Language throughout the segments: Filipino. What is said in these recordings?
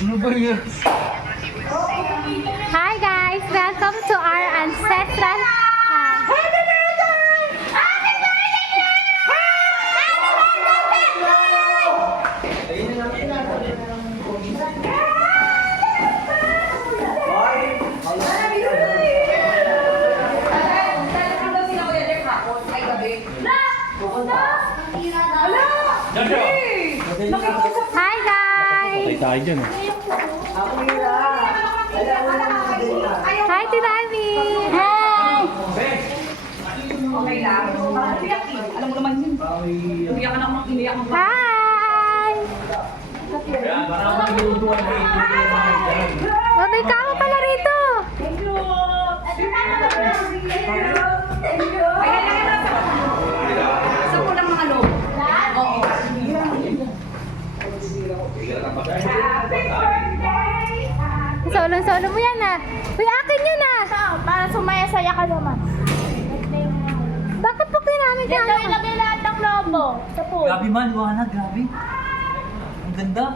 Ano ba yan? Hi guys! Welcome to our ancestral Hi guys! Patay tayo dyan Hi Tinami! Hi! Okay lang. Alam mo naman yun. Umiyak ka na akong iniyak mo. Hi! Oh, may kama pala rito! Sa kulang mga loob. Oo. Solo-solo mo yan ah! Uy, akin yan ah! Para sumaya-saya ka naman. Bakit po namin Dito kaya? ilagay lahat ng lobo sa pool. Grabe man, liwanag, grabe. Ang ganda.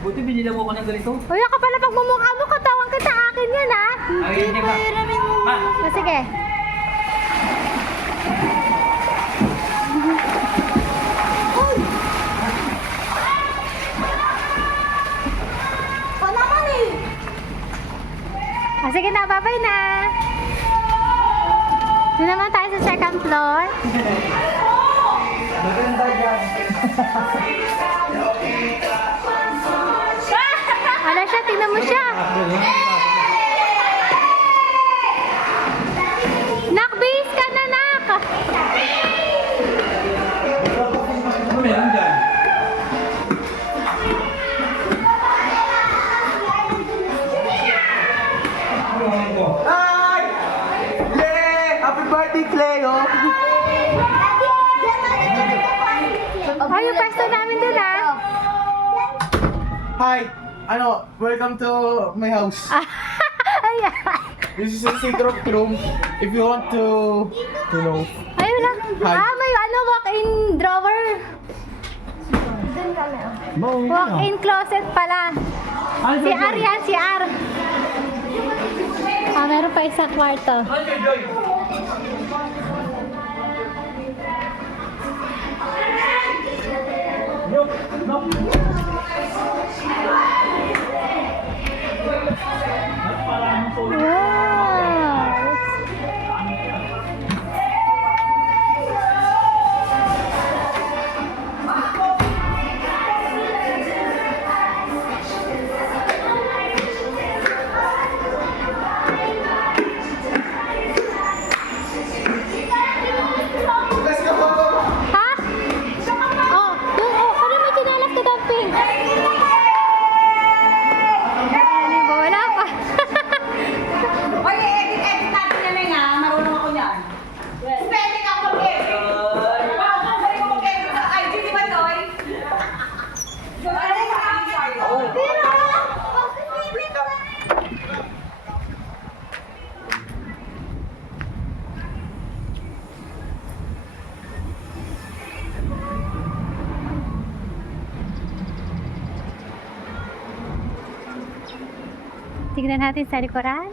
Buti binila mo ko ng ganito. Uy, ako pala pag mumukha mo, katawan kita, akin yan ah! Ay, hindi ba? Ma! O sige. O naman eh. Sige na, bye-bye na! Doon naman tayo sa second floor. Maganda dyan. Wala siya, tingnan mo siya! Nak-base ka na, nak! Ano meron dyan? Hi! Yay! Happy birthday, Cleo! Ay, yung pwesto namin doon ah! Hi! Welcome to my house. Ayan! This is a secret room. If you want to, Ay, wala. Hi. Ah, may walk-in drawer. Walk-in closet pala. Si R yan, si R. Ah, meron pa isang kwarto. Wow! let's go! Ha? Oh, ano may tinalas ka damping? Wala pa. Oy, edit natin na lang ha. Marunong ako niyan. Pwede ka mag-edit. Wow, pwede ko mag-edit sa IG, di ba, Toy? Ano ka ang sa'yo? Tignan natin sa likuran.